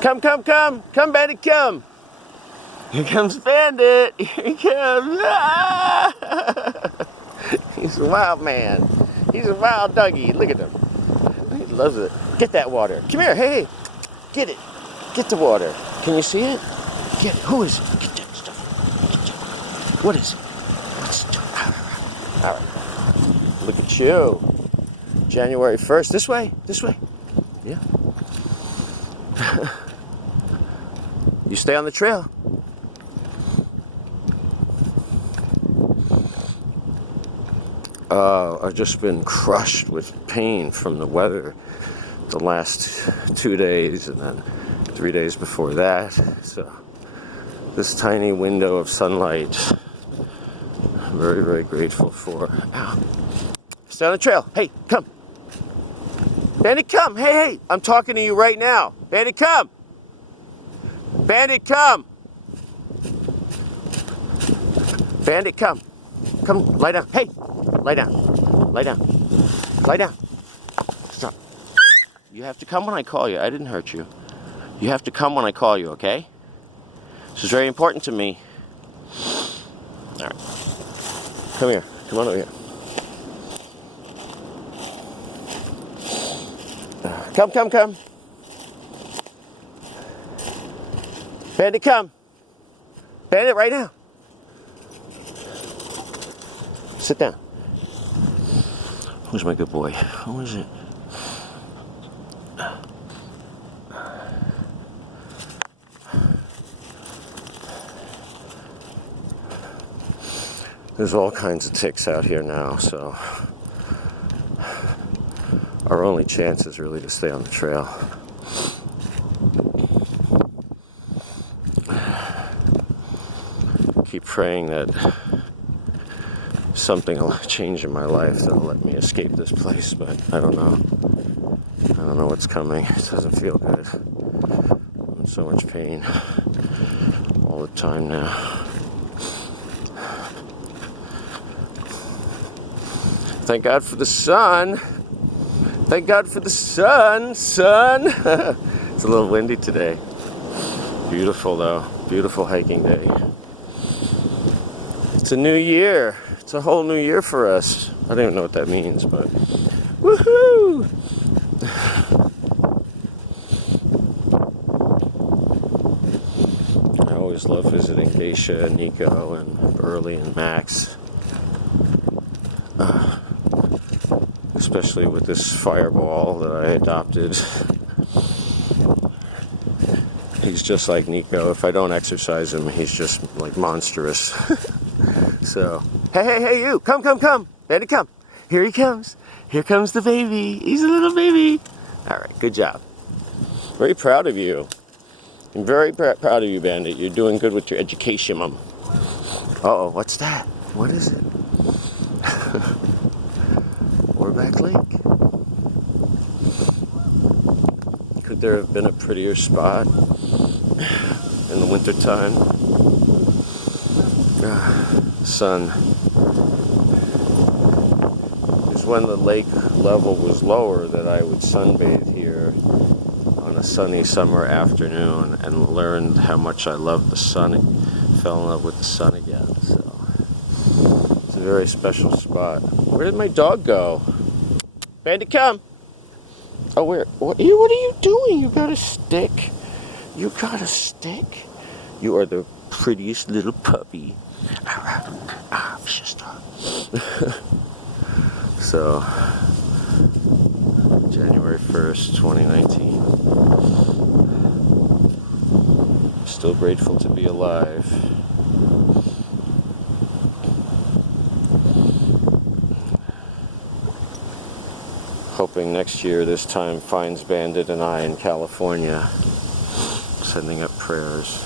Come, come, come. Come, Bandit, come. Here comes Bandit. Here he comes. Ah! He's a wild man. He's a wild doggy. Look at him. He loves it. Get that water. Come here. Hey, get it. Get the water. Can you see it? Get it. Who is it? Get that stuff. Get that. What is it? What's it doing? All right. Look at you. January 1st. This way. This way. Yeah. You stay on the trail. I've just been crushed with pain from the weather the last 2 days and then 3 days before that. So this tiny window of sunlight, I'm very, very grateful for. Ow. Stay on the trail. Hey, come. Bandit, come. Hey, hey. I'm talking to you right now. Bandit, come. Bandit, come. Bandit, come. Come, lie down. Hey, lie down. Lie down. Lie down. Stop. You have to come when I call you. I didn't hurt you. You have to come when I call you, okay? This is very important to me. All right. Come here. Come on over here. Come, come, come. Bandit, come. Bandit, right now. Sit down. Who's my good boy? Who is it? There's all kinds of ticks out here now, so our only chance is really to stay on the trail. Keep praying that something will change in my life that'll let me escape this place, but I don't know. I don't know what's coming. It doesn't feel good. I'm in so much pain all the time now. Thank God for the sun. Thank God for the sun, sun. It's a little windy today. Beautiful though. Beautiful hiking day. It's a new year. It's a whole new year for us. I don't even know what that means, but woohoo! I always love visiting Geisha and Nico and Burley and Max. Especially with this fireball that I adopted. He's just like Nico. If I don't exercise him, he's just like monstrous. So, hey, hey, hey, you! Come, come, come! Bandit, come! Here he comes! Here comes the baby! He's a little baby! Alright, good job. Very proud of you. I'm very proud of you, Bandit. You're doing good with your education, Mom. Uh-oh, what's that? What is it? Orbach Lake. Could there have been a prettier spot in the wintertime? Sun. It's when the lake level was lower that I would sunbathe here on a sunny summer afternoon and learned how much I loved the sun. Fell in love with the sun again. So it's a very special spot. Where did my dog go? Bandit, come! Oh, where? What are you doing? You got a stick? You got a stick? You are the prettiest little puppy. So, January 1st, 2019. Still grateful to be alive. Hoping next year this time finds Bandit and I in California. Sending up prayers.